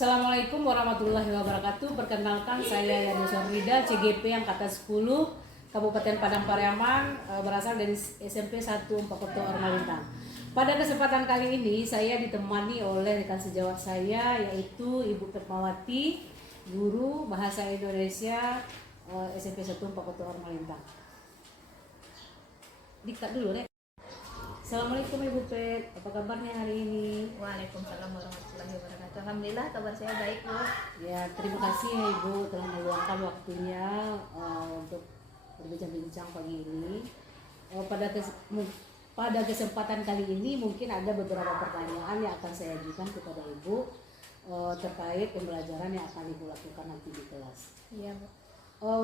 Assalamualaikum warahmatullahi wabarakatuh. Perkenalkan saya Yani Sorrida, CGP angkatan 10 Kabupaten Padang Pariaman, berasal dari SMP 1 Pakoto Ormalintang. Pada kesempatan kali ini saya ditemani oleh rekan sejawat saya, yaitu Ibu Fatmawati, guru Bahasa Indonesia SMP 1 Pakoto Ormalintang. Diktat dulu, Rek. Assalamualaikum Ibu Pet, apa kabarnya hari ini? Waalaikumsalam warahmatullahi wabarakatuh. Alhamdulillah kabar saya baik, Bu. Ya, terima kasih ya Ibu telah meluangkan waktunya untuk berbincang-bincang pagi ini. Pada kesempatan kali ini mungkin ada beberapa pertanyaan yang akan saya ajukan kepada Ibu terkait pembelajaran yang akan Ibu lakukan nanti di kelas. Iya, Bu.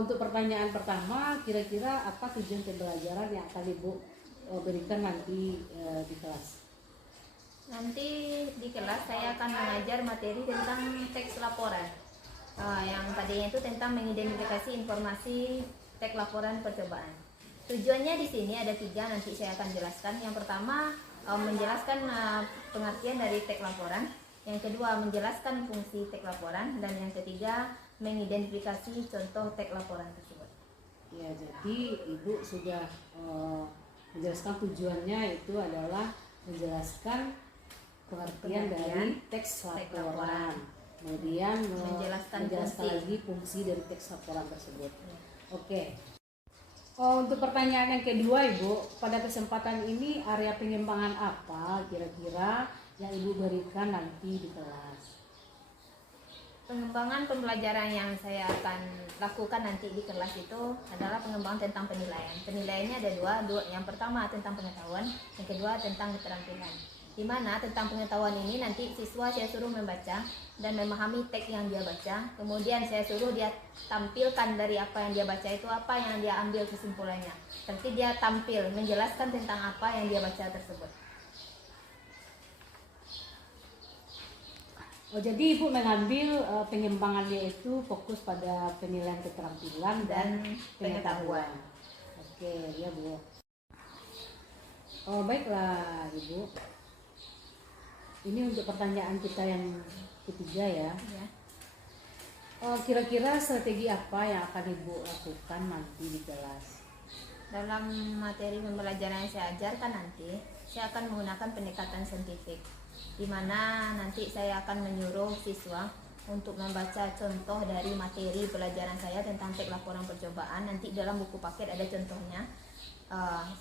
Untuk pertanyaan pertama, kira-kira apa tujuan pembelajaran yang akan Ibu berikan nanti di kelas? Nanti di kelas saya akan mengajar materi tentang teks laporan. Yang tadinya itu tentang mengidentifikasi informasi teks laporan percobaan. Tujuannya di sini ada 3, nanti saya akan jelaskan. Yang pertama menjelaskan pengertian dari teks laporan. Yang kedua menjelaskan fungsi teks laporan, dan yang ketiga mengidentifikasi contoh teks laporan tersebut. Ya, jadi Ibu sudah menjelaskan tujuannya itu adalah menjelaskan pengertian dari teks laporan, kemudian menjelaskan lagi fungsi dari teks laporan tersebut. Oke. Untuk pertanyaan yang kedua, Ibu, pada kesempatan ini area pengembangan apa kira-kira yang Ibu berikan nanti di kelas? Pengembangan pembelajaran yang saya akan lakukan nanti di kelas itu adalah pengembangan tentang penilaian. Penilaiannya ada dua. Yang pertama tentang pengetahuan, yang kedua tentang keterampilan. Di mana tentang pengetahuan ini nanti siswa saya suruh membaca dan memahami teks yang dia baca. Kemudian saya suruh dia tampilkan dari apa yang dia baca itu apa yang dia ambil kesimpulannya. Nanti dia tampil menjelaskan tentang apa yang dia baca tersebut. Jadi Ibu mengambil pengembangannya itu fokus pada penilaian keterampilan dan pengetahuan. Oke, ya Bu. Baiklah Ibu. Ini untuk pertanyaan kita yang ketiga ya. Kira-kira strategi apa yang akan Ibu lakukan nanti di kelas? Dalam materi pembelajaran yang saya ajarkan nanti, saya akan menggunakan pendekatan saintifik, di mana nanti saya akan menyuruh siswa untuk membaca contoh dari materi pelajaran saya tentang teks laporan percobaan. Nanti dalam buku paket ada contohnya.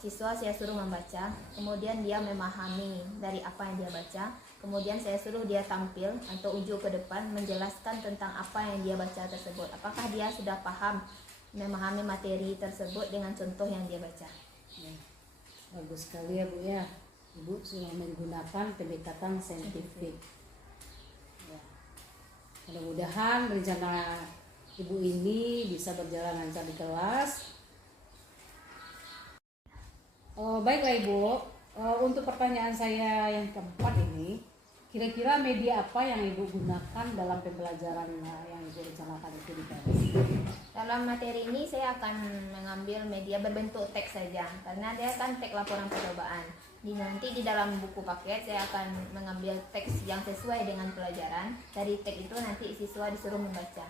Siswa saya suruh membaca, kemudian dia memahami dari apa yang dia baca, kemudian saya suruh dia tampil atau ujuk ke depan menjelaskan tentang apa yang dia baca tersebut. Apakah dia sudah paham memahami materi tersebut dengan contoh yang dia baca. Bagus sekali ya Bu ya. Ibu sudah menggunakan pendekatan saintifik. Ya. Mudah-mudahan rencana Ibu ini bisa berjalan lancar di kelas. Baiklah Ibu, untuk pertanyaan saya yang keempat ini, kira-kira media apa yang Ibu gunakan dalam pembelajaran yang Ibu rencanakan itu di kelas? Dalam materi ini saya akan mengambil media berbentuk teks saja, karena dia kan teks laporan percobaan. Nanti di dalam buku paket saya akan mengambil teks yang sesuai dengan pelajaran. Dari teks itu nanti siswa disuruh membaca.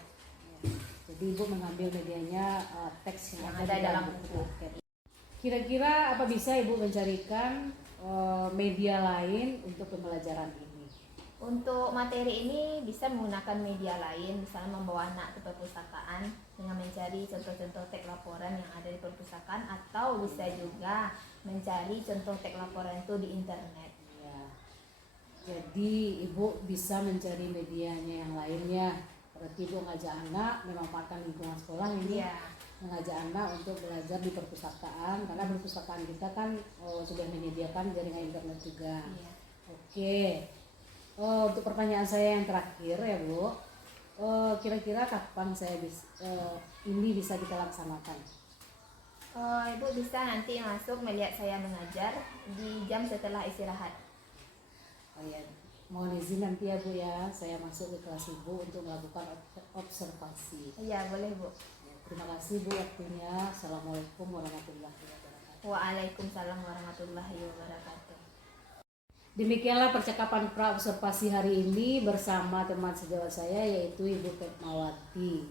Jadi Ibu mengambil medianya teks yang ada dalam buku paket. Kira-kira apa bisa Ibu mencarikan media lain untuk pembelajaran ini? Untuk materi ini bisa menggunakan media lain, misalnya membawa anak ke perpustakaan dengan mencari contoh-contoh teks laporan yang ada di perpustakaan, atau bisa juga mencari contoh teks laporan itu di internet. Ya. Jadi Ibu bisa mencari medianya yang lainnya. Berarti Ibu ngajak anak memanfaatkan lingkungan sekolah ini, mengajak anak untuk belajar di perpustakaan, karena perpustakaan kita kan sudah menyediakan jaringan internet juga. Oke. Untuk pertanyaan saya yang terakhir ya Bu, kira-kira kapan ini bisa kita laksanakan? Ibu bisa nanti masuk melihat saya mengajar di jam setelah istirahat. Ya, mohon izin nanti ya Bu ya, saya masuk ke kelas Ibu untuk melakukan observasi. Iya, boleh Bu. Ya, terima kasih Bu waktunya. Assalamualaikum warahmatullahi wabarakatuh. Waalaikumsalam warahmatullahi wabarakatuh. Demikianlah percakapan pra-observasi hari ini bersama teman sejawat saya yaitu Ibu Fatmawati.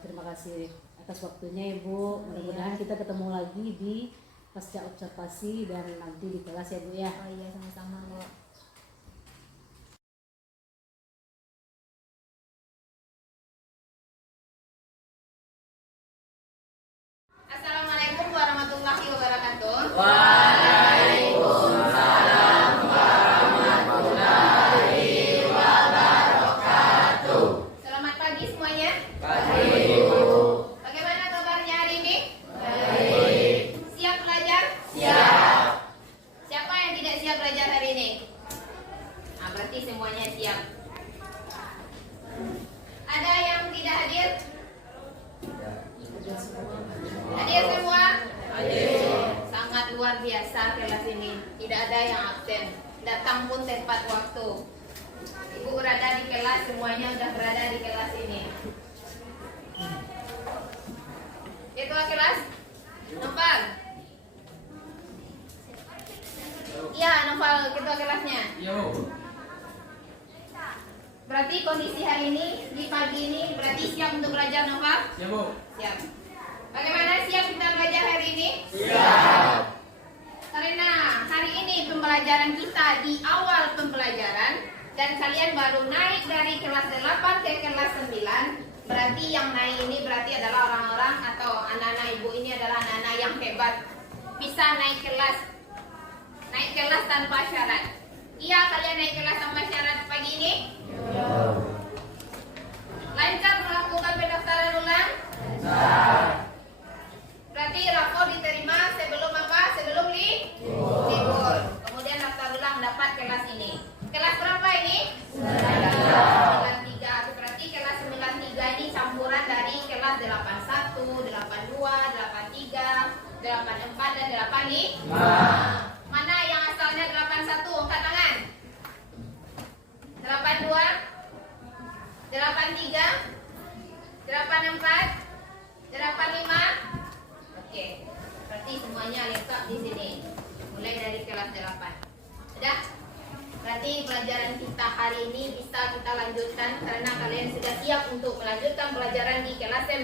Terima kasih atas waktunya Ibu. Mudah-mudahan kita ketemu lagi di pasca observasi dan nanti di kelas ya Bu ya. Oh iya, sama-sama Bu. Assalamualaikum warahmatullahi wabarakatuh. Waalaikumsalam warahmatullahi wabarakatuh. Selamat pagi semuanya. Pagi Bu. Bagaimana kabarnya hari ini? Baik. Siap belajar? Siap. Siapa yang tidak siap belajar hari ini? Nah, berarti semuanya siap. Ada yang tidak hadir? Hadir semua? Hadir. Sangat luar biasa kelas ini. Tidak ada yang absen. Datang pun tepat waktu. Ibu berada di kelas, semuanya sudah berada di kelas ini. Ketua kelas? Noval? Iya, Noval ketua kelasnya. Yo. Berarti kondisi hari ini, di pagi ini, berarti siap untuk belajar Noval? Ya Bu. Siap. Bagaimana siap kita belajar hari ini? Siap. Karena hari ini pembelajaran kita di awal pembelajaran dan kalian baru naik dari kelas 8 ke kelas 9, berarti yang naik ini berarti adalah orang-orang atau anak-anak ibu ini adalah anak-anak yang hebat, bisa naik kelas tanpa syarat. Iya, kalian naik kelas tanpa syarat pagi ini? Lancar melakukan pendaftaran ulang? Berarti rapor diterima sebelum apa? Sebelum libur. Kemudian daftar ulang dapat kelas ini. Kelas berapa ini? 93. Berarti kelas 93 ini campuran dari kelas 81, 82, 83, 84 dan 85. Mana yang asalnya 81? Angkat tangan. 82, 83, 84, 85. Oke, berarti semuanya lengkap di sini. Mulai dari kelas 8. Sudah? Berarti pelajaran kita hari ini bisa kita lanjutkan karena kalian sudah siap untuk melanjutkan pelajaran di kelas 9.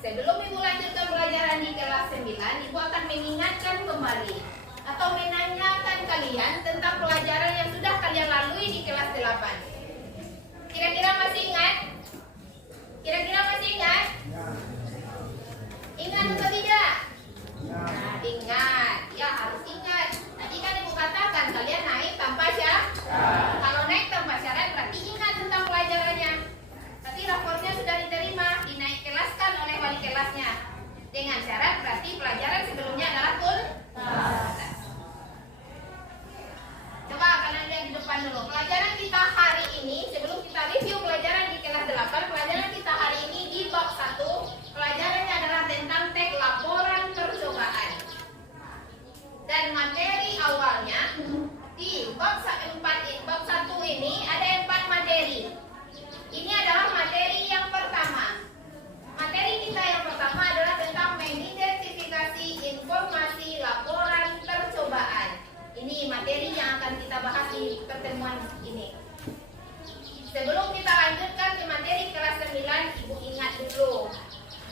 Sebelum Ibu lanjutkan pelajaran di kelas 9, Ibu akan mengingatkan kembali atau menanyakan kalian tentang pelajaran yang sudah kalian lalui di kelas 8. Kira-kira masih ingat? Kira-kira masih ingat? Ingat atau tidak? Nah, ingat. Ya, harus ingat. Tadi kan Ibu katakan kalian naik tanpa syarat. Kalau naik tanpa syarat berarti ingat tentang pelajarannya. Tapi rapornya sudah diterima, dinaik kelaskan oleh wali kelasnya. Dengan syarat berarti pelajaran sebelumnya adalah tuntas. Coba kalian lihat di depan dulu. Pelajaran kita hari ini, sebelum kita review pelajaran di kelas 8, pelajaran kita hari ini di bab 1, pelajarannya adalah tentang teks laporan percobaan. Dan materi awalnya di bab 1 ini ada 4 materi. Ini adalah materi yang pertama. Materi kita yang pertama adalah tentang mengidentifikasi informasi laporan percobaan. Ini materi yang akan kita bahas di pertemuan ini. Sebelum kita lanjutkan ke materi kelas 9, Ibu ingat dulu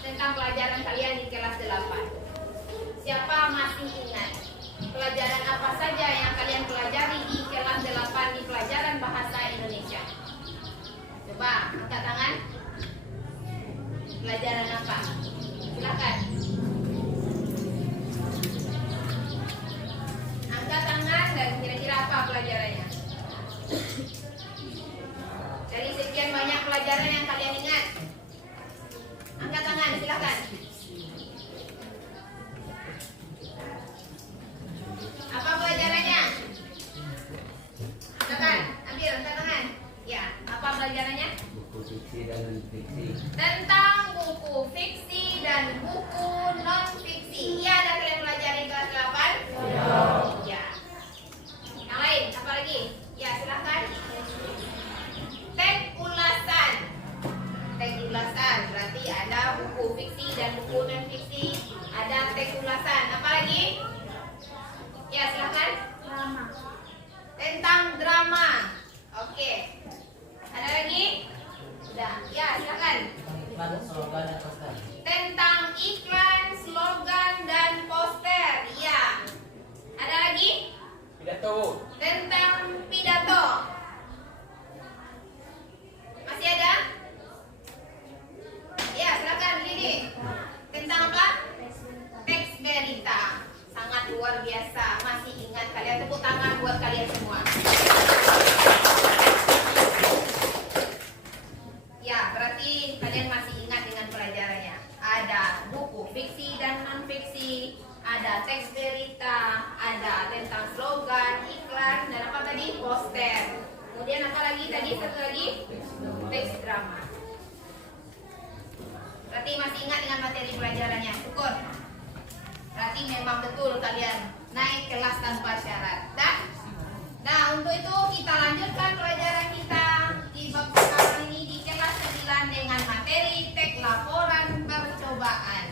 tentang pelajaran kalian di kelas 8. Siapa masih ingat pelajaran apa saja yang kalian pelajari di kelas 8 di pelajaran bahasa Indonesia? Coba angkat tangan. Pelajaran apa? Silakan. Angkat tangan dan kira-kira apa pelajarannya? Dari sekian banyak pelajaran yang kalian ingat, angkat tangan, silakan. Apa pelajarannya? Silakan, ambil angkat tangan. Ya, apa pelajarannya? Buku fiksi dan non fiksi. Tentang buku fiksi dan buku non fiksi. Iya, ada kalian pelajari kelas 8? Ya. Yang lain, apa lagi? Ya, silakan. Teks ulasan. Teks ulasan berarti ada buku fiksi dan buku non fiksi. Ada teks ulasan. Apa lagi? Ya, silakan. Tentang drama. Oke. Ada lagi? Udah. Ya, silakan. Iklan, slogan, dan poster. Tentang iklan, slogan, dan poster. Iya. Ada lagi? Pidato. Tentang pidato. Masih ada? Ya, silakan Lidi. Tentang apa? Teks berita. Sangat luar biasa. Masih ingat kalian? Tepuk tangan buat kalian semua. Ya, berarti kalian masih ingat dengan pelajarannya. Ada buku fiksi dan non fiksi, ada teks berita, ada tentang slogan, iklan, dan apa tadi? Poster. Kemudian apa lagi tadi? Satu lagi? Teks drama. Berarti masih ingat dengan materi pelajarannya. Syukur. Berarti memang betul kalian naik kelas tanpa syarat. Nah, untuk itu kita lanjutkan pelajaran kita di bab sekarang ini di kelas 9 dengan materi teks laporan percobaan.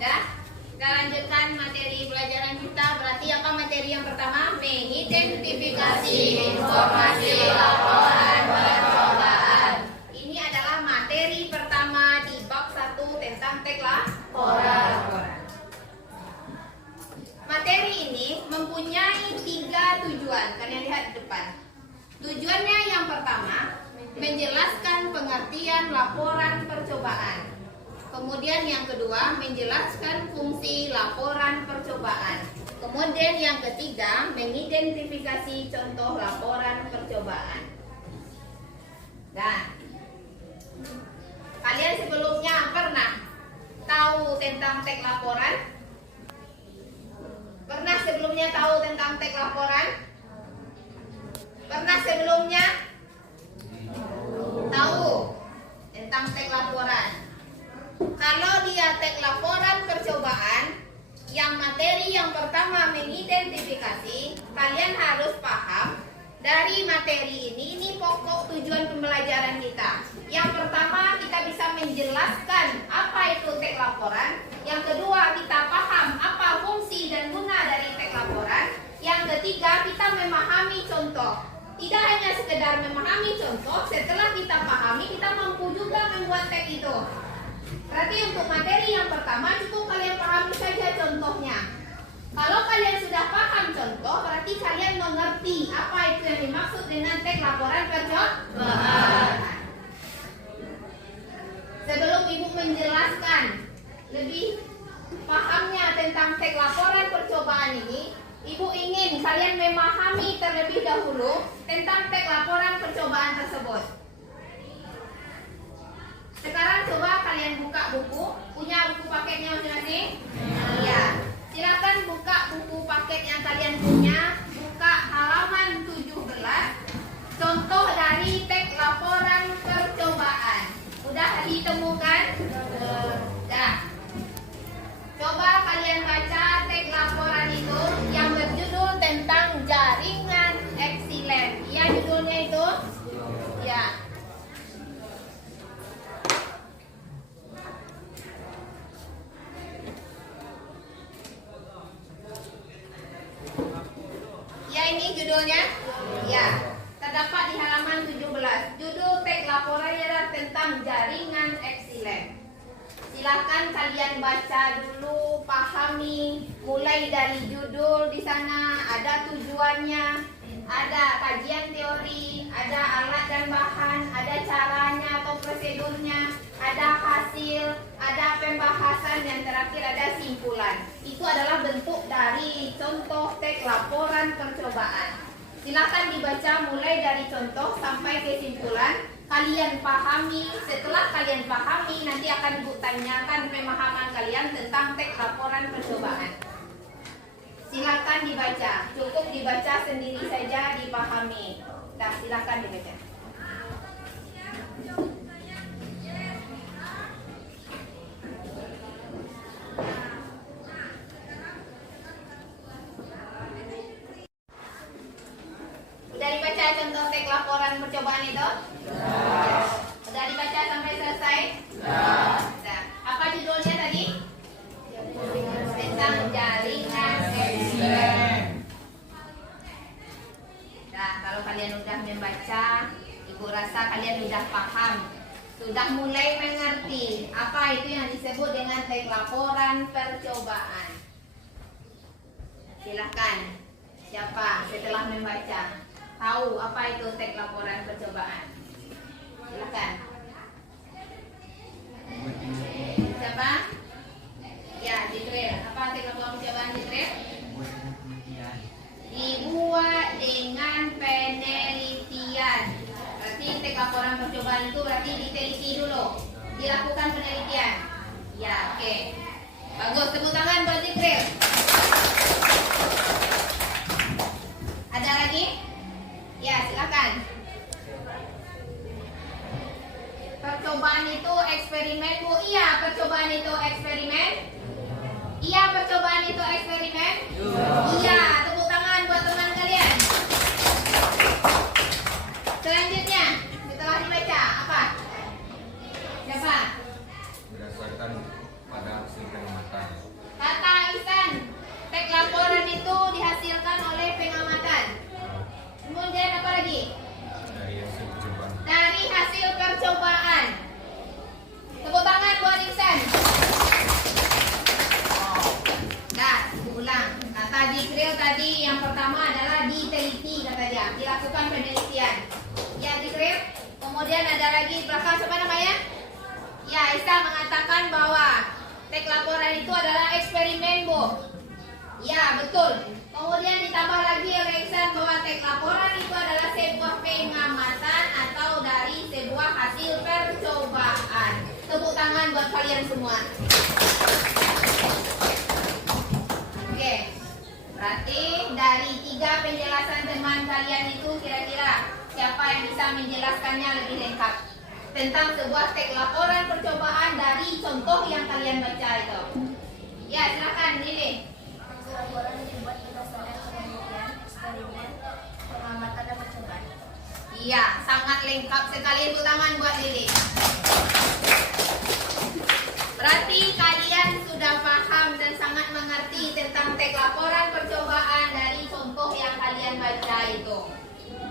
Kita lanjutkan materi pelajaran kita. Berarti apa materi yang pertama? Mengidentifikasi informasi laporan percobaan. Ini adalah materi pertama di bab 1 tentang teks laporan. Materi ini mempunyai 3 tujuan. Kalian lihat di depan. Tujuannya yang pertama, menjelaskan pengertian laporan percobaan. Kemudian yang kedua, menjelaskan fungsi laporan percobaan. Kemudian yang ketiga, mengidentifikasi contoh laporan percobaan. Dan kalian sebelumnya pernah tahu tentang teks laporan? Pernah sebelumnya tahu tentang teks laporan? Pernah sebelumnya tahu tentang teks laporan? Kalau dia teks laporan percobaan, yang materi yang pertama mengidentifikasi, kalian harus paham dari materi ini pokok tujuan pembelajaran kita. Yang pertama, kita bisa menjelaskan apa itu teks laporan. Yang kedua, kita paham apa fungsi dan guna dari teks laporan. Yang ketiga, kita memahami contoh. Tidak hanya sekedar memahami contoh, setelah kita pahami, kita mampu juga membuat teks itu. Berarti untuk materi yang pertama cukup kalian pahami saja contohnya. Kalau kalian sudah paham contoh, berarti kalian mengerti apa itu yang dimaksud dengan teks laporan percobaan. Sebelum Ibu menjelaskan lebih pahamnya tentang teks laporan percobaan ini, Ibu ingin kalian memahami terlebih dahulu tentang teks laporan percobaan tersebut. Sekarang coba kalian buka buku. Punya buku paketnya masing-masing? Iya. Silakan buka buku paket yang kalian punya. Buka halaman 17. Contoh dari teks laporan percobaan. Udah ditemukan? Dah. Coba kalian baca teks laporan itu yang berjudul tentang jaringan ekselen. Iya judulnya itu? Ya. Ya, ini judulnya. Ya, terdapat di halaman 17. Judul teks laporannya adalah tentang jaringan ekselen. Silakan kalian baca dulu, pahami mulai dari judul. Di sana ada tujuannya, ada kajian teori, ada alat dan bahan, ada caranya atau prosedurnya, ada hasil, ada pembahasan, dan terakhir ada simpulan. Itu adalah bentuk dari contoh teks laporan percobaan. Silakan dibaca mulai dari contoh sampai kesimpulan. Kalian pahami. Setelah kalian pahami, nanti akan Ibu tanyakan pemahaman kalian tentang teks laporan percobaan. Silakan dibaca. Cukup dibaca sendiri saja, dipahami. Nah, silakan dibaca. Udah dibaca contoh teks laporan percobaan itu? Udah dibaca sampai selesai? Udah. Apa judulnya Kalau kalian udah membaca, Ibu rasa kalian udah paham, sudah mulai mengerti apa itu yang disebut dengan teks laporan percobaan. Silahkan, siapa setelah membaca tahu apa itu teks laporan percobaan? Silahkan. Siapa? Ya, Jibril. Apa teks laporan percobaan, Jibril? Dibuat dengan penelitian. Berarti teks laporan percobaan itu berarti diteliti dulu, dilakukan penelitian. Ya, oke. Bagus, tepuk tangan buat Jibril. Ada lagi? Ya, silakan. Percobaan itu eksperimen, Bu. Iya, percobaan itu eksperimen. Iya, percobaan itu eksperimen. Iya, tepuk tangan buat teman kalian. Selanjutnya, setelah dibaca apa? Siapa? Berdasarkan pada hasil pengamatan. Kata Ihsan, teks laporan itu dihasilkan oleh pengamatan. Kemudian apa lagi? Dari hasil percobaan. Dari hasil percobaan. Tepuk tangan buat Ihsan. Nah, ulang. Kata Jibril tadi yang pertama adalah diteliti, kata dia, dilakukan penelitian. Ya, Jibril. Kemudian ada lagi belakang siapa namanya? Ya, Ihsan mengatakan bahwa teks laporan itu adalah eksperimen, Bu. Ya, betul. Kemudian ditambah lagi oleh Ihsan bahwa teks laporan itu adalah sebuah pengamatan atau dari sebuah hasil percobaan. Tepuk tangan buat kalian semua. Oke, berarti dari 3 penjelasan teman kalian itu kira-kira siapa yang bisa menjelaskannya lebih lengkap tentang sebuah teks laporan percobaan dari contoh yang kalian baca itu? Ya, silakan Lili. Laporan dibuat berdasarkan penelitian, eksperimen, pengamatan dan percobaan. Iya, sangat lengkap sekali. Tepuk tangan buat Lili. Berarti kalian sudah paham dan sangat mengerti tentang teks laporan percobaan dari contoh yang kalian baca itu.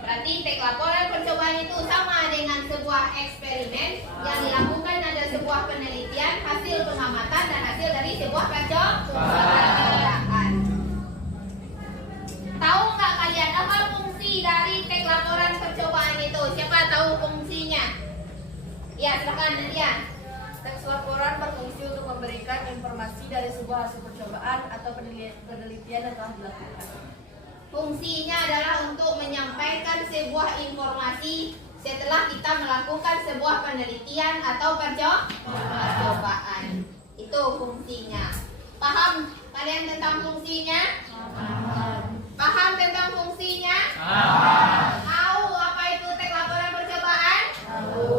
Berarti teks laporan percobaan itu sama dengan sebuah eksperimen yang dilakukan ada sebuah penelitian, hasil pengamatan dan hasil dari sebuah percobaan. Tahu nggak kalian apa fungsi dari teks laporan percobaan itu? Siapa tahu fungsinya? Ya, silakan Nadia. Teks laporan berfungsi untuk memberikan informasi dari sebuah hasil percobaan atau penelitian yang telah dilakukan. Fungsinya adalah untuk menyampaikan sebuah informasi setelah kita melakukan sebuah penelitian atau percobaan. Itu fungsinya. Paham kalian tentang fungsinya? Paham tentang fungsinya? Tahu apa itu teks laporan percobaan?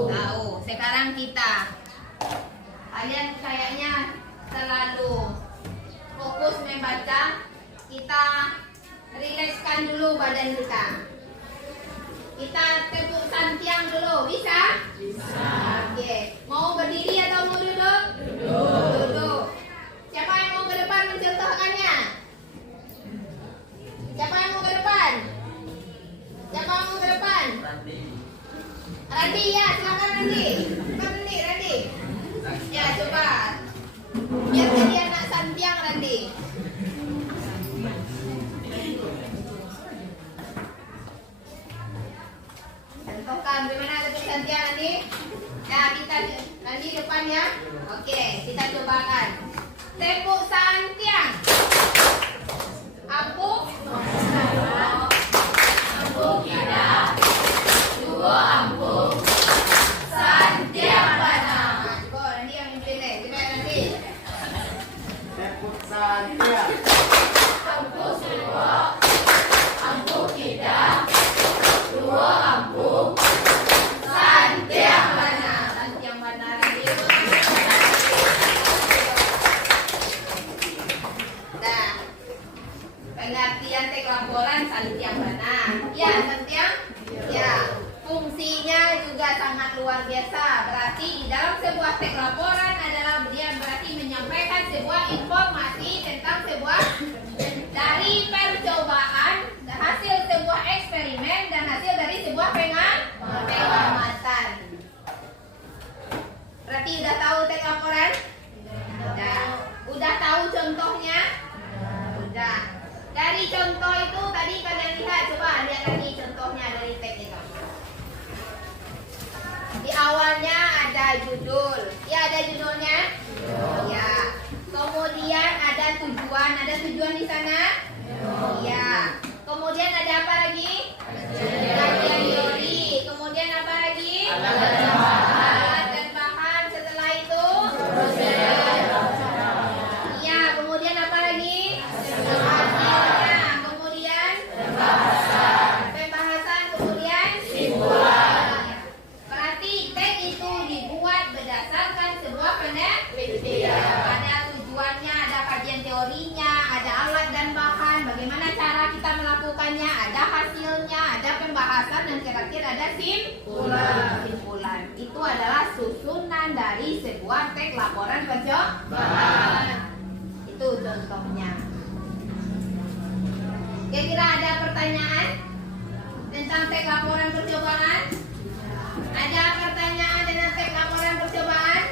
Tahu. Sekarang kita. Kalian kayaknya terlalu fokus membaca. Kita rilekskan dulu badan kita. Kita tepuk santiang dulu. Bisa? Bisa. Oke. Mau berdiri atau mau duduk? Duduk. Siapa yang mau ke depan mencontohkannya? Siapa yang mau ke depan? Siapa yang mau ke depan? Randi, ya, silakan Randi. Randi. Ya, coba. Biar jadi anak santiang Randi. Contohkan bagaimana tepuk santiang Randi. Ya, kita Randi depan ya. Oke, kita cobakan. Tepuk santiang. Aku tidak. Dua ampuh. Santiang mana? Kok Randi yang pilih? Gimana Randi? Tepuk santiang. Ampuh dua. Ampuh tidak. Dua ampuh. Santiang mana? Santiang mana Randi? Nah, pengertian teks laporan santiang mana? Ya, santiang. Ya, fungsinya juga sangat luar biasa. Berarti di dalam sebuah teks laporan adalah dia berarti menyampaikan sebuah informasi tentang sebuah dari percobaan, hasil sebuah eksperimen dan hasil judul. Ya, ada judulnya? Ya. Kemudian ada tujuan. Ada tujuan di sana? Ya. Kemudian ada apa lagi? Kajian teori. Kemudian apa lagi? Alat dan bahan. Setelah itu? Ya. Kemudian apa lagi? Hasilnya. Kemudian? Pembahasan. Kemudian? Berarti teks itu dibuat berdasarkan sebuah penelitian. Ada tujuannya, ada kajian teorinya, ada alat dan bahan, bagaimana cara kita melakukannya, ada hasilnya, ada pembahasan, dan terakhir ada simpulan. Itu adalah susunan dari sebuah teks laporan percobaan. Itu contohnya. Kira-kira ada pertanyaan tentang teks laporan percobaan? Ada pertanyaan tentang teks laporan percobaan?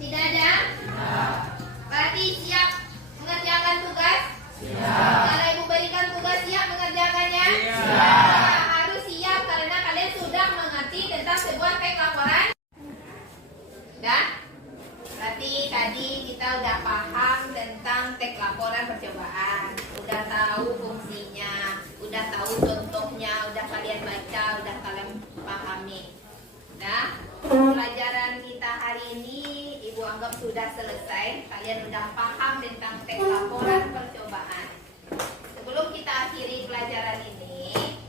Tidak ada? Berarti siap mengerjakan tugas? Kalau ibu berikan tugas, siap mengerjakannya? Harus siap karena kalian sudah mengerti tentang sebuah teks laporan. Dah? Berarti tadi kita udah paham tentang teks laporan percobaan, udah tahu fungsinya, udah tahu contohnya, udah kalian baca, udah kalian pahami. Nah, pelajaran kita hari ini ibu anggap sudah selesai. Kalian udah paham tentang teks laporan percobaan. Sebelum kita akhiri pelajaran ini,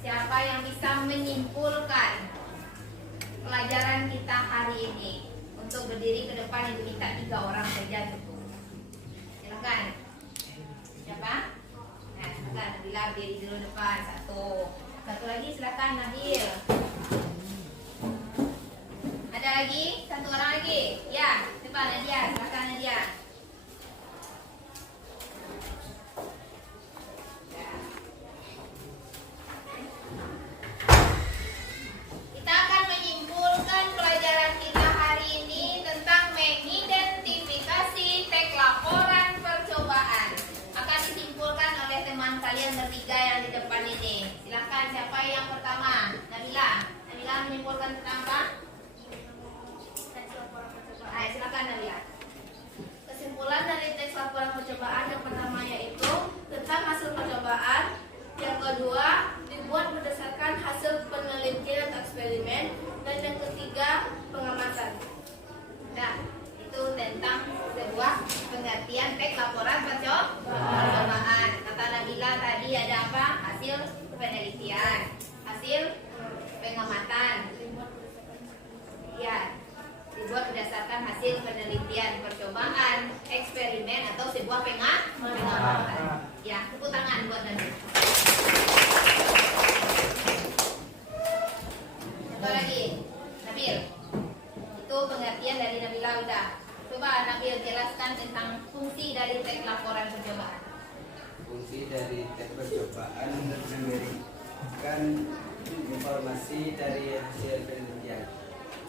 siapa yang bisa menyimpulkan pelajaran kita hari ini? Untuk berdiri ke depan ibu minta 3 orang saja cukup. Silakan. Siapa? Nah, silakan Nabila berdiri dulu depan. Satu lagi silakan Nabil. Ada lagi? Satu orang lagi? Ya, depan Nadia. Silakan Nadia. Kita akan menyimpulkan pelajaran kita hari ini tentang mengidentifikasi teks laporan percobaan. Akan disimpulkan oleh teman kalian bertiga yang di depan ini. Silakan, siapa yang pertama? Nabila. Nabila menyimpulkan tentang apa? Nah, silakan Nabila. Kesimpulan dari teks laporan percobaan yang pertama yaitu tentang hasil percobaan. Yang kedua, dibuat berdasarkan hasil penelitian atau eksperimen. Dan yang ketiga, pengamatan. Nah, itu tentang sebuah pengertian teks laporan percobaan. Kata Nabila tadi ada apa? Hasil penelitian, hasil pengamatan. Ya, dibuat berdasarkan hasil penelitian, percobaan, eksperimen atau sebuah pengamatan. Ya, tepuk tangan buat Nabila. Satu lagi, Nabil. Itu pengertian dari Nabila udah. Coba Nabil jelaskan tentang fungsi dari teks laporan percobaan. Fungsi dari teks percobaan memberikan informasi dari hasil penelitian.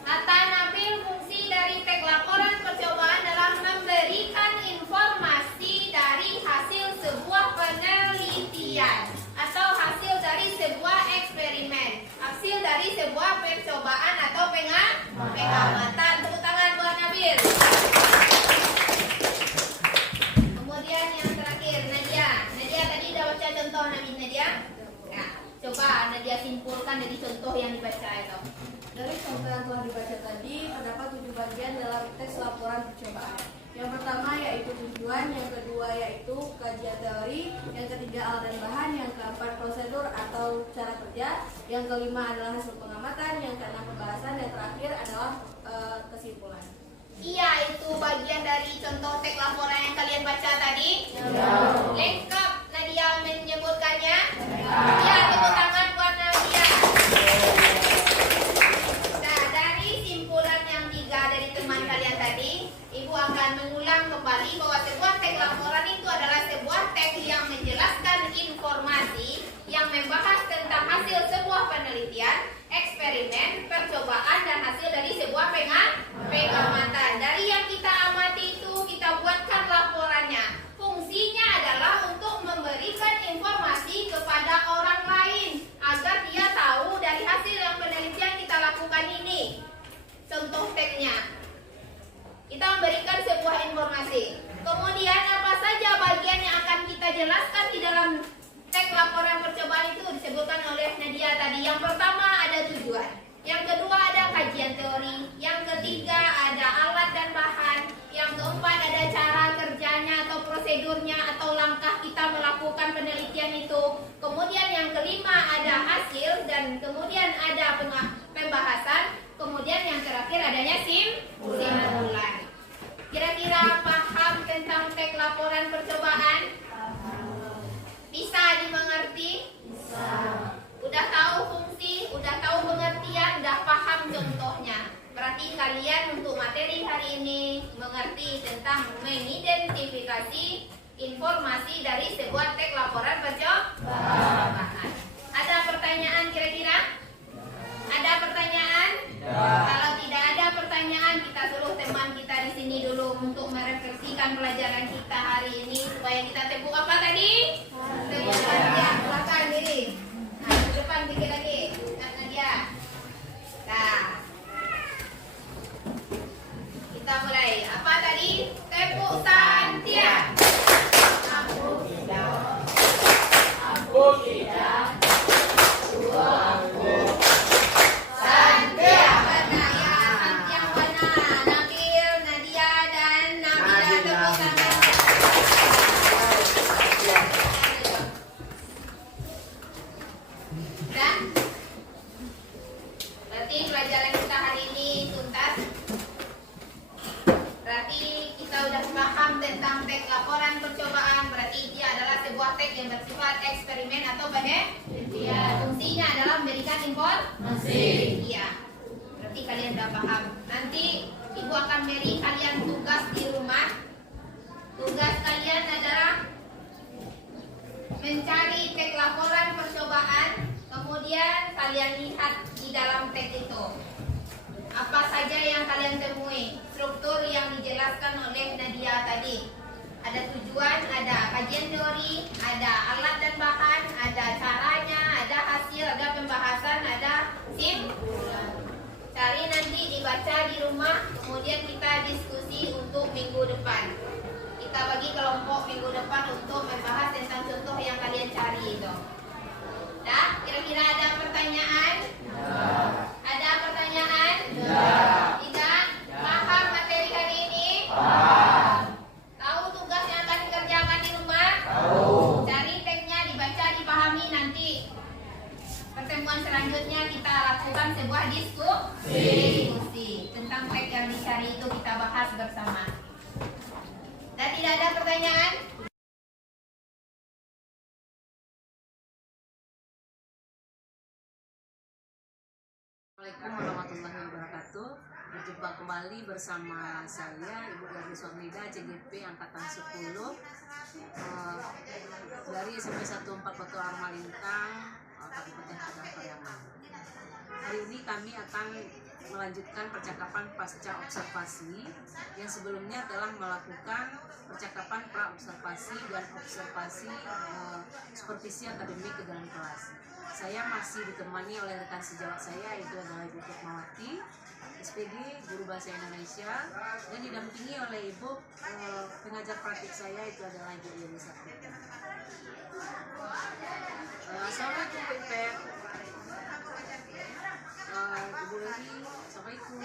Kata Nabil, fungsi dari teks laporan percobaan adalah memberikan informasi dari hasil sebuah penelitian atau hasil dari sebuah eksperimen, hasil dari sebuah percobaan atau pengamatan. Tepuk tangan buat Nabil. Kemudian yang terakhir, Nadia. Nadia tadi udah baca contoh Nadia. Nah, coba Nadia simpulkan dari contoh yang dibaca itu. Dari contoh yang telah dibaca tadi, terdapat 7 bagian dalam teks laporan percobaan. Yang pertama yaitu tujuan, yang kedua yaitu kajian teori, yang ketiga alat dan bahan, yang keempat prosedur atau cara kerja, yang kelima adalah hasil pengamatan, yang keenam pembahasan, yang terakhir adalah kesimpulan. Iya, itu bagian dari contoh teks laporan yang kalian baca tadi. Lengkap Nadia menyebutkannya. Ya, tepuk tangan buat Nadia. Nah, dari simpulan yang 3 dari teman kalian tadi, Ibu akan mengulang kembali bahwa sebuah teks laporan itu adalah sebuah teks yang menjelaskan informasi yang membahas tentang hasil sebuah penelitian, eksperimen, percobaan, dan hasil dari sebuah pengamatan. Dari yang kita amati itu, kita buatkan laporannya. Fungsinya adalah untuk memberikan informasi kepada orang lain yang pertama ada tujuan, yang kedua ada kajian teori, yang ketiga ada alat dan bahan, yang keempat ada cara kerjanya atau prosedurnya atau langkah kita melakukan penelitian itu. Kemudian yang kelima ada hasil, dan kemudian ada pembahasan. Kemudian yang terakhir adanya simpulan. Kira-kira paham tentang teks laporan percobaan? Bisa dimengerti? Bisa. Udah tahu fungsi, udah tahu pengertian, udah paham contohnya. Berarti kalian untuk materi hari ini mengerti tentang mengidentifikasi informasi dari sebuah teks laporan percobaan. Ada pertanyaan kira-kira? Ada pertanyaan? Kalau tidak ada pertanyaan, kita suruh teman kita di sini dulu untuk merefleksikan pelajaran kita hari ini supaya kita tepuk apa tadi? Tepuk Nadia, belakang diri. Nah, ke depan dikit lagi. Nadia. Nah, kita mulai. Apa tadi? Tepuk Santia. Aku tidak. Aku tidak. Aku. Santia. Mana ya? Santia mana? Nabil, Nadia dan Nabila. Tepuk tangan. Dan berarti pelajaran kita hari ini tuntas. Berarti kita udah paham tentang teks laporan percobaan. Berarti dia adalah sebuah teks yang bersifat eksperimen atau penelitian. Fungsinya adalah memberikan informasi. Iya. Berarti kalian udah paham. Nanti ibu akan beri kalian tugas di rumah. Tugas kalian adalah mencari teks laporan percobaan. Kemudian kalian lihat di dalam teks itu apa saja yang kalian temui. Struktur yang dijelaskan oleh Nadia tadi. Ada tujuan, ada kajian teori, ada alat dan bahan, ada caranya, ada hasil, ada pembahasan, ada simpulan. Cari nanti dibaca di rumah, kemudian kita diskusi untuk minggu depan. Kita bagi kelompok minggu depan untuk membahas tentang contoh yang kalian cari itu. Dah, kira-kira ada pertanyaan? Ya. Ada pertanyaan? Ya. Tidak? Paham materi hari ini? Paham. Tahu tugas yang akan dikerjakan di rumah? Tahu. Cari teksnya, dibaca, dipahami. Nanti pertemuan selanjutnya kita lakukan sebuah diskusi tentang teks yang dicari itu kita bahas bersama. Dan tidak ada pertanyaan? Assalamualaikum warahmatullahi wabarakatuh. Berjumpa kembali bersama saya Ibu Gardi Suarnida, CGP Angkatan 10 dari SMP 14 Batu Armalintang, Kabupaten Padang Pariaman. Hari ini kami akan melanjutkan percakapan pasca observasi yang sebelumnya telah melakukan percakapan pra observasi dan observasi supervisi akademik ke dalam kelas. Saya masih ditemani oleh rekan sejawat saya, yaitu adalah Ibu Fatmawati, SPD, Guru Bahasa Indonesia, dan didampingi oleh Ibu pengajar praktik saya, itu adalah Ibu Yeni Saputra. Assalamualaikum Bu Ipek. Ibu Yeni, Assalamualaikum.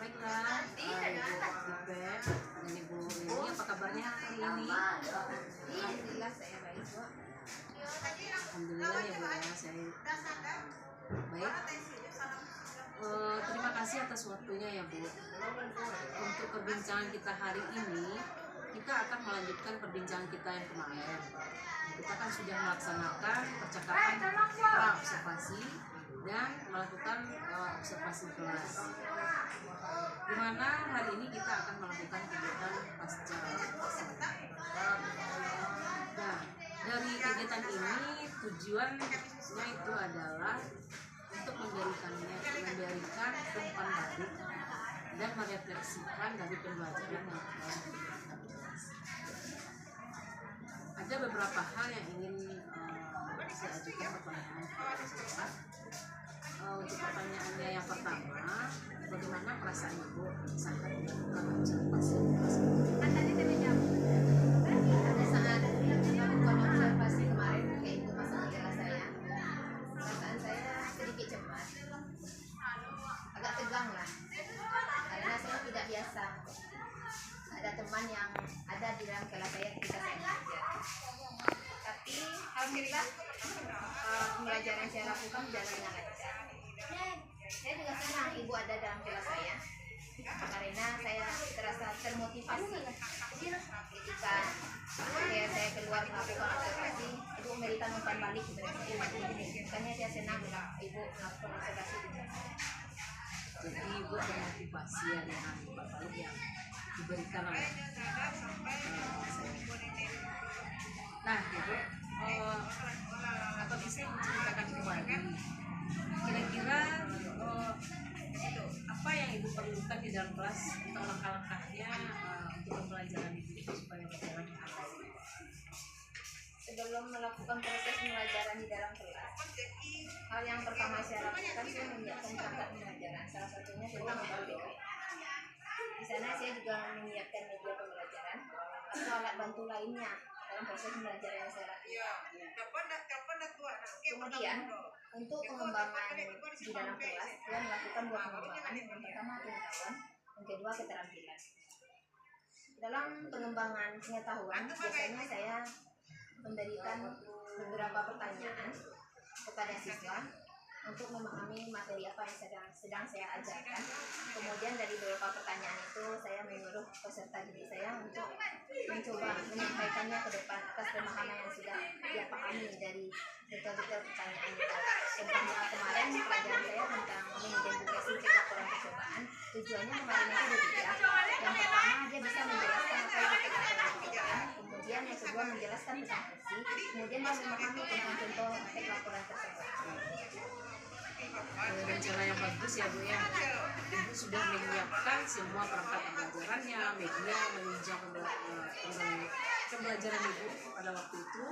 Baiklah, Ibu Ipek dan Ibu Yeni, apa kabarnya hari ini? Alhamdulillah saya baik, Bu. Alhamdulillah ya Bu ya, saya baik. Terima kasih atas waktunya ya Bu. Untuk perbincangan kita hari ini, kita akan melanjutkan perbincangan kita yang kemarin. Kita kan sudah melaksanakan percakapan pra observasi dan melakukan observasi kelas. Dimana hari ini kita akan melakukan kegiatan pasca observasi. Nah, dari kegiatan ini tujuannya itu adalah untuk memberikan umpan balik dan merefleksikan dari pembelajaran yang telah kita kelas. Ada beberapa hal yang ingin saya ajukan pertanyaan kepada saya. Untuk pertanyaannya yang pertama, bagaimana perasaan Ibu saat melakukan observasi? Tadi saya jawab. Pada saat melakukan observasi kemarin, kayak Ibu masuk di kelas saya, pembelajaran yang saya lakukan berjalan dengan lancar. Saya juga senang ibu ada dalam kelas saya karena saya terasa termotivasi ketika saya keluar melakukan observasi. Ibu memberikan umpan balik kepada saya, makanya saya senang ibu melakukan observasi dengan saya. Jadi ibu ada motivasi yang baik yang diberikan oleh saya. Nah ibu, apa bisa menceritakan kembali kira-kira apa yang ibu perlukan di dalam kelas atau langkah-langkahnya untuk pembelajaran itu supaya berjalan dengan baik? Sebelum melakukan proses pembelajaran di dalam kelas, hal yang pertama saya lakukan saya menyiapkan perangkat pembelajaran, salah satunya tentang PPT. Di sana saya juga menyiapkan media pembelajaran atau alat bantu lainnya dalam proses pembelajaran yang saya lakukan. Kemudian untuk pengembangan di dalam kelas, saya melakukan dua pengembangan. Yang pertama pengetahuan, yang kedua keterampilan. Dalam pengembangan pengetahuan, biasanya saya memberikan beberapa pertanyaan kepada siswa untuk memahami materi apa yang sedang saya ajarkan. Kemudian dari beberapa pertanyaan itu saya menyuruh peserta didik saya untuk mencoba menyampaikannya ke depan atas pemahaman yang sudah dia pahami dari detail-detail pertanyaan itu. Contohnya kemarin pelajaran saya tentang mengidentifikasi cek laporan percobaan. Tujuannya kemarin itu ada tiga. Yang pertama dia bisa menjelaskan apa itu cek laporan percobaan. Kemudian yang kedua menjelaskan tentang fungsi. Kemudian dia memahami tentang contoh cek laporan percobaan. Rencana yang bagus ya Bu ya. Ibu sudah menyiapkan semua perangkat pembelajarannya, media menunjang pembelajaran Ibu pada waktu itu,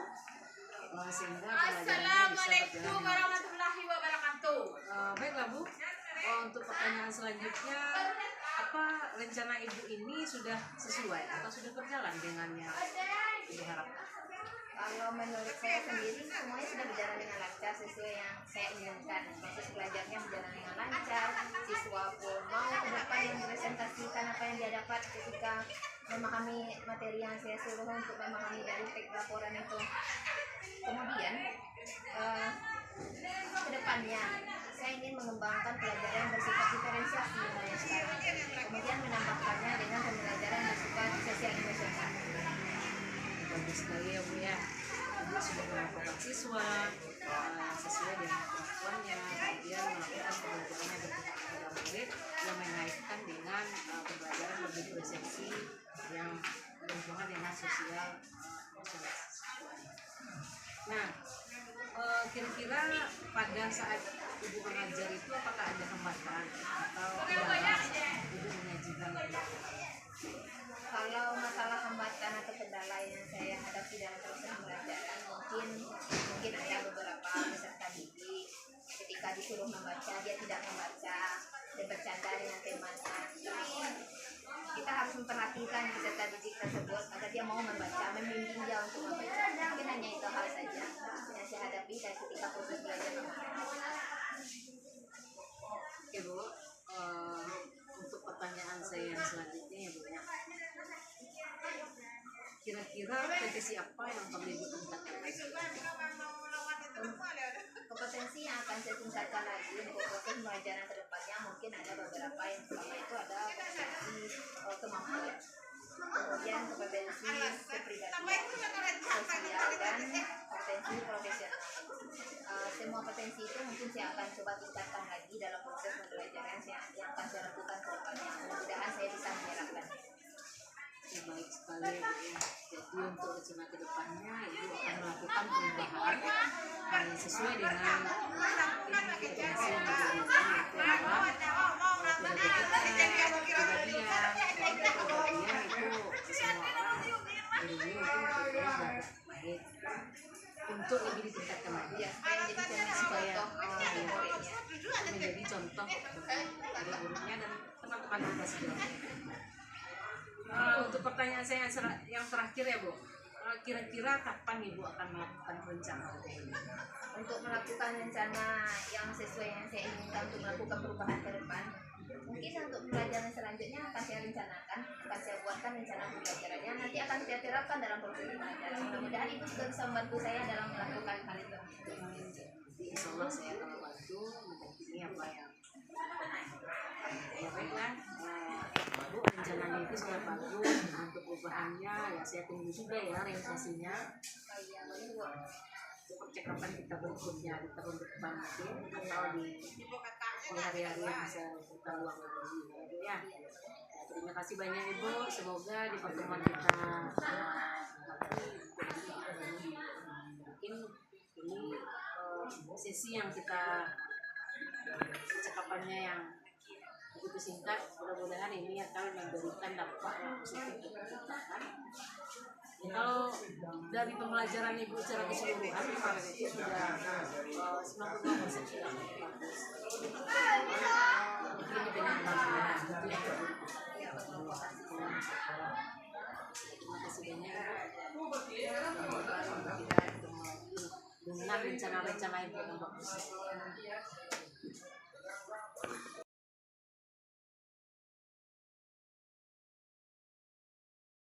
sehingga pembelajarannya bisa berjalan. warahmatullahi wabarakatuh. Baiklah Bu, untuk pertanyaan selanjutnya, apa rencana Ibu ini sudah sesuai atau sudah berjalan dengan yang Ibu harapkan? Kalau menurut saya sendiri semuanya sudah berjalan dengan lancar sesuai yang saya inginkan. Proses belajarnya berjalan dengan lancar. Siswa pun mau ke depan mempresentasikan apa yang dia dapat ketika memahami materi yang saya suruh untuk memahami dari teks laporan itu. Kemudian ke depannya saya ingin mengembangkan pelajaran yang bersifat diferensiasi mulai sekarang. Kemudian menambahkannya dengan pembelajaran yang bersifat sosial emosional. Bagus sekali ya Bu ya. Ibu sudah melakukan siswa sesuai dengan kemampuannya, kemudian melakukan pembelajarannya dengan murid yang mengaitkan dengan pembelajaran lebih persepsi yang berhubungan dengan sosial emosional. Nah, kira-kira pada saat Ibu mengajar itu apakah ada hambatan atau kendala Ibu mengajarkan? Kalau masalah hambatan atau kendala yang saya hadapi dalam proses pembelajaran, mungkin ada beberapa peserta didik ketika disuruh membaca dia tidak membaca dan bercanda dengan temannya. Kita harus memperhatikan peserta didik tersebut agar dia mau membaca, membimbing dia untuk membaca. Mungkin hanya itu hal saja yang saya hadapi dari ketika proses belajar kemarin. Oke Bu, untuk pertanyaan saya yang selanjutnya ya Bu ya. Kira-kira kompetensi apa yang perlu Ibu tingkatkan? Kompetensi yang akan saya tingkatkan lagi untuk proses pembelajaran ke depannya mungkin ada beberapa. Yang pertama itu ada kompetensi kemampuan, kemudian kompetensi kepribadian, sosial, dan kompetensi profesional. Semua kompetensi itu mungkin saya akan coba tingkatkan lagi dalam proses pembelajaran yang akan saya lakukan ke depannya. Mudah-mudahan saya bisa menyerapkan. Baik sekali Bu ya. Jadi untuk rencana ke depannya Ibu akan melakukan perubahan sesuai dengan kompetensi yang diberikan, yaitu adalah kepribadian itu semua orang diri untuk baik untuk lebih ditingkatkan lagi Ya, supaya jadi contoh menjadi contoh dari gurunya dan teman-teman kita sendiri. Untuk pertanyaan saya yang terakhir ya Bu, kira-kira kapan Ibu akan melakukan rencana ini? untuk melakukan rencana yang sesuai yang saya inginkan untuk melakukan perubahan ke depan. Mungkin untuk pembelajaran selanjutnya akan saya rencanakan, akan saya buatkan rencana pembelajarannya, nanti akan saya terapkan dalam proses pembelajaran. Mudah-mudahan itu juga bisa membantu saya dalam melakukan hal itu. Insya Allah saya akan membantu mendampingi apa yang ya baiklah. Bu, rencananya itu sudah bagus. Untuk perubahannya ya saya tunggu juga ya realisasinya. Percakapan kita berikutnya di tahun depan mungkin atau di hari-hari yang bisa kita luangkan lagi ya. Terima kasih banyak Ibu. Semoga di pertemuan kita mungkin ini sesi yang kita percakapannya yang begitu singkat, mudah-mudahan ini akan memberikan dampak yang positif untuk kita kan. Ya, kalau dari pembelajaran Ibu secara keseluruhan kemarin itu sudah 92% sudah bagus. Mungkin dengan tambahan itu ya. Terima kasih banyak Ibu. Semoga kita ketemu lagi dengan rencana-rencana yang bagus.